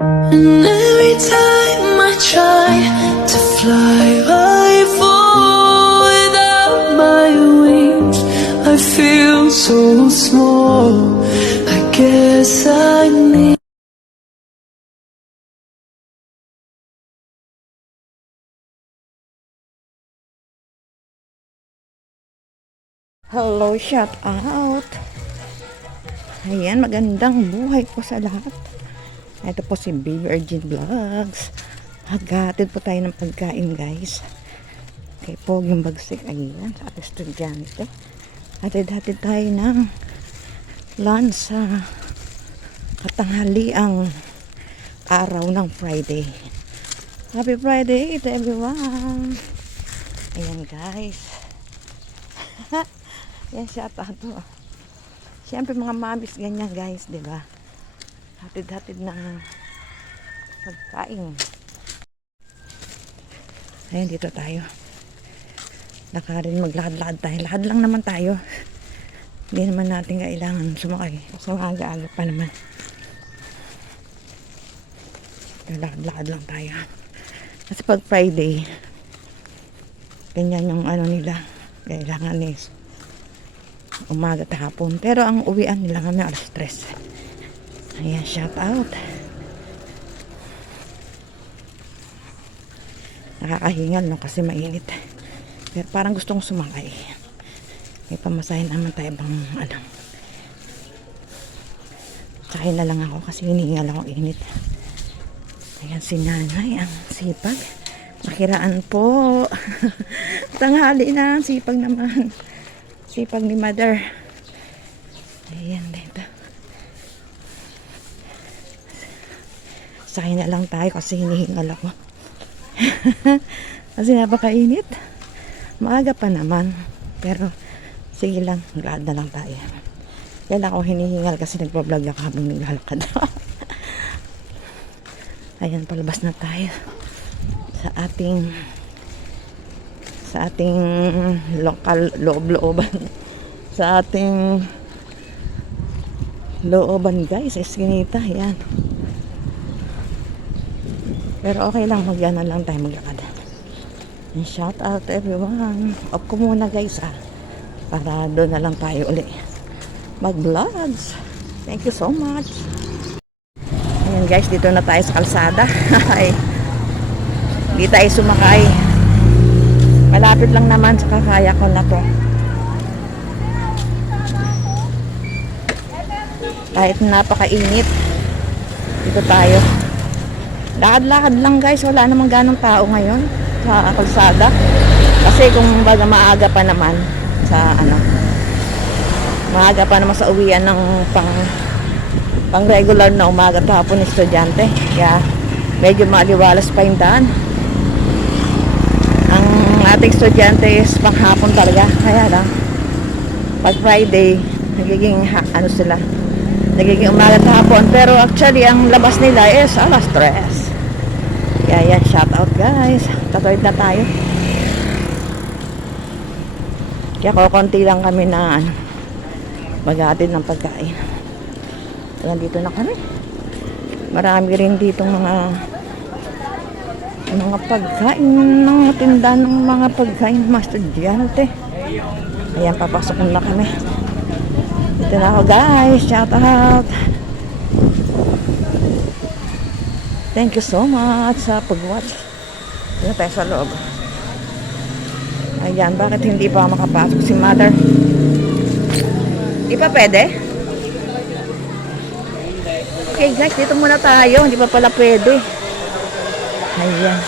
Every time I try to fly, I fall without my wings. I feel so small. I guess I need. Hello, shout out. Ayan, magandang buhay po sa lahat. Ito po si Big Virgin Vlogs. Hagatid po tayo ng pagkain, guys. Kay Pog yung bagsik. Ayan, sa ating estudyante. Hatid-hatid tayo ng lunch sa katanghaliang araw ng Friday. Happy Friday to everyone! Ayan, guys. Yan siya to. Siyempre mga mamis ganyan guys, di ba? Hatid-hatid ng pagkain. Ayan, dito tayo. Nakarin maglakad-lakad tayo. Lakad lang naman tayo. Hindi naman natin kailangan sumakay. Kasi maaga-aga pa naman. Lakad-lakad lang tayo. Kasi pag Friday, ganyan yung ano nila. Kailangan is umaga at hapon. Pero ang uwian nila kami alas 3. Ayan, shout out. Nakakahingal no kasi mainit. Pero parang gustong sumakay. May pamasahin naman tayo bang ano. Sakay na lang ako kasi hinihingal ako init. Ayan si nanay ang sipag. Makiraan po. Tanghali na, ang sipag naman. Sipag ni mother. Ayan dito. Sakay na lang tayo kasi hinihingal ako. kasi napakainit. Maaga pa naman. Pero sige lang, glad na lang tayo. Yan ako hinihingal kasi nagpa-vlog ako habang naglalakad. Ayan, palabas na tayo sa ating sa ating lokal loob-looban sa ating looban guys eskinita yan pero okay lang magyanan lang tayo maglakad. And shout out everyone. Off ko muna guys ah. Para doon na lang tayo uli. Mag vlogs thank you so much. Ayan guys dito na tayo sa kalsada. Ay di tayo sumakay. Malapit lang naman sa kakaya ko na to. Kahit napakainit dito tayo lakad-lakad lang guys. Wala namang ganong tao ngayon sa kalsada. Kasi kung baga maaga pa naman sa ano maaga pa naman sa uwian ng pang pang regular na umaga tapon estudyante. Kaya medyo maliwalas pa yung daan. Ang ating estudyante is panghapon talaga. Kaya lang pag Friday nagiging ha, ano sila nagiging umaga hapon pero actually ang labas nila is alas 3 kaya yan shout out guys. Tatawid na tayo. Kaya kukunti lang kami na ano maghatid ng pagkain. Ayan dito na kami. Marami rin dito mga mga pagkain ng tinda ng mga pagkain mga estudyante ayan papasok na kami. Dito na ako guys. Shout out thank you so much sa pag-watch. Dito tayo sa loob. Ayan bakit hindi pa ako makapasok? Si mother. Di pa pwede? Okay guys dito muna tayo. Hindi pa pala pwede. Ayan.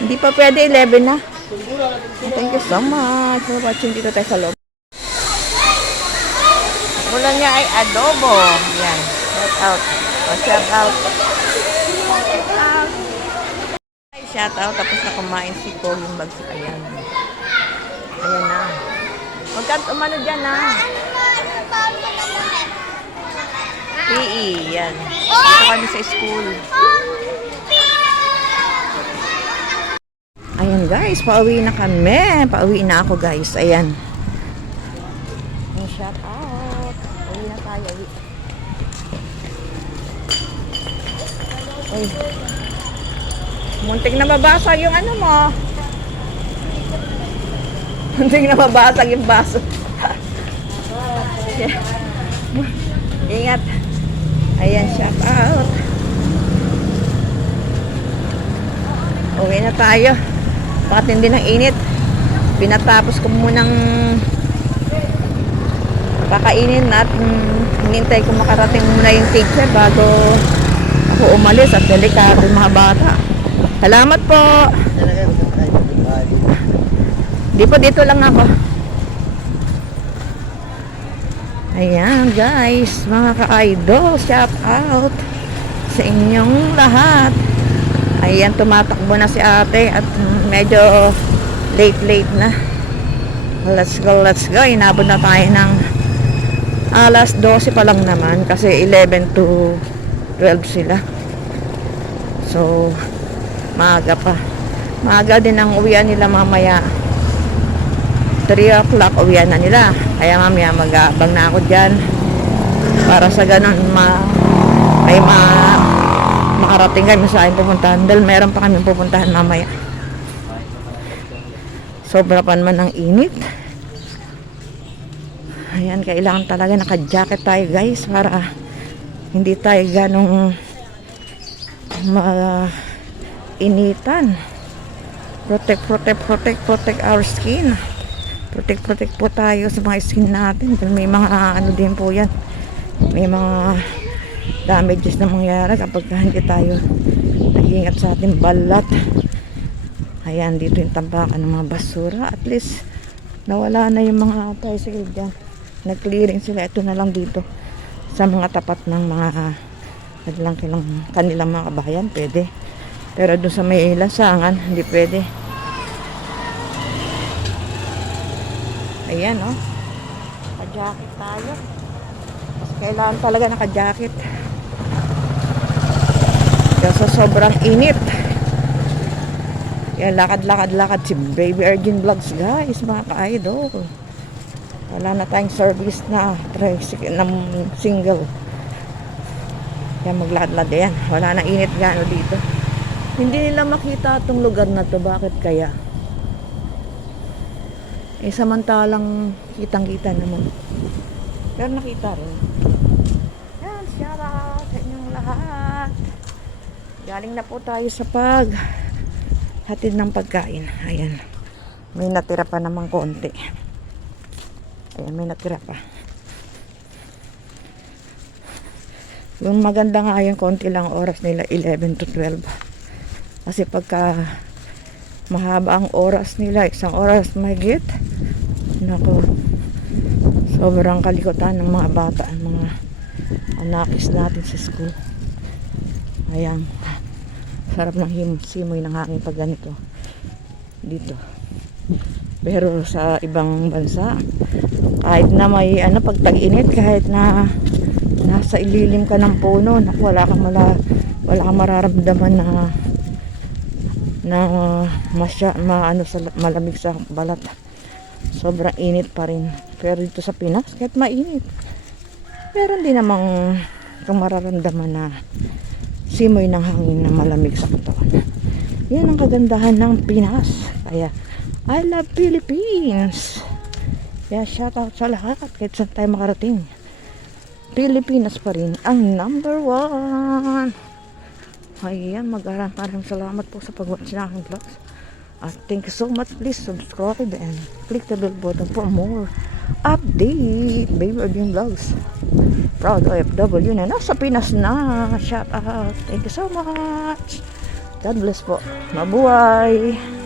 Hindi pa pwede 11 na. Thank you so much for watching dito tayo sa loob. Mula niya ay adobo. Yan. Shout out. O, shout out. Shout out. Ay, shout out. Tapos na kumain si Ko yung bagsik. Ayan. Ayan na. Huwag ka umano dyan na. PE. Yan. Dito kami sa school. Ayan guys, pauwi na kami. Pauwi na ako guys. Ayan. Ayan, shout out. Uwi na tayo. Uy. Muntik na mabasag yung ano mo. Muntik na mabasag yung baso. Ingat. Ayan, shout out. Uwi na tayo. Pakatindi ng init. Pinatapos ko munang kakainin at mm, hinintay ko makarating muna yung teacher bago ako umalis at delikado yung mga bata. Salamat po. Di po, dito lang ako. Ayan guys, mga ka-idol, shout out sa inyong lahat. Ayan, tumatakbo na si ate at medyo late-late na. Let's go, let's go. Inabot na tayo ng alas 12 pa lang naman kasi 11 to 12 sila. So, maaga pa. Maaga din ang uwian nila mamaya. 3 o'clock uwian na nila. Kaya mamaya mag-aabang na ako dyan. Para sa ganun, ma ay ma makarating kami sa aking pupuntahan. Dahil meron pa kami pupuntahan mamaya. Sobra pa naman ang init. Ayan, kailangan talaga naka-jacket tayo guys para hindi tayo ganong ma-initan. Protect, protect, protect, protect our skin. Protect, protect po tayo sa mga skin natin. Dahil may mga ano din po yan. May mga damages na mangyari kapag hindi tayo nag-ingat sa ating balat. Ayan, dito yung tampakan ng mga basura. At least, nawala na yung mga tricycle dyan. Nag-clearing sila. Ito na lang dito. Sa mga tapat ng mga kanilang, kanilang, kanilang mga kabahayan, pwede. Pero doon sa may lansangan, hindi pwede. Ayan, oh. Naka-jacket tayo. Kasi kailangan talaga naka-jacket. Kasi sobrang init. Yan, lakad-lakad-lakad si Baby Virgin Vlogs, guys, mga ka-idol. Wala na tayong service na tricycle, na single. Yan, maglakad-lakad yan. Wala na init gano dito. Hindi nila makita itong lugar na to. Bakit kaya? Eh, samantalang kitang-kita naman. Pero nakita rin. Yan, shout out sa inyong lahat. Galing na po tayo sa pag hatid ng pagkain. Ayan. May natira pa namang konti. Ayan, may natira pa. Yung maganda nga yung konti lang oras nila, 11 to 12. Kasi pagka mahaba ang oras nila, isang oras mahigit, nako, sobrang kalikutan ng mga bata, ang mga anakis natin sa school. Ayan, sarap ng him- simoy ng hangin pag ganito dito. Pero sa ibang bansa, kahit na may ano, pag tag-init, kahit na nasa ililim ka ng puno, naku, wala kang mala, wala kang mararamdaman na na masya, maano sa malamig sa balat. Sobrang init pa rin. Pero dito sa Pinas, kahit mainit, meron din namang kang mararamdaman na simoy ng hangin na malamig sa katawan. Yan ang kagandahan ng Pinas. Kaya, I love Philippines. Kaya shout out sa lahat kahit saan tayo makarating. Pilipinas pa rin ang number one. Ayan, mag-arang parang salamat po sa pag-watch ng aking vlogs. At thank you so much. Please subscribe and click the bell button for more update. Baby Urban Vlogs. Proud OFW na nasa Pinas na. Shout out. Thank you so much. God bless po. Mabuhay.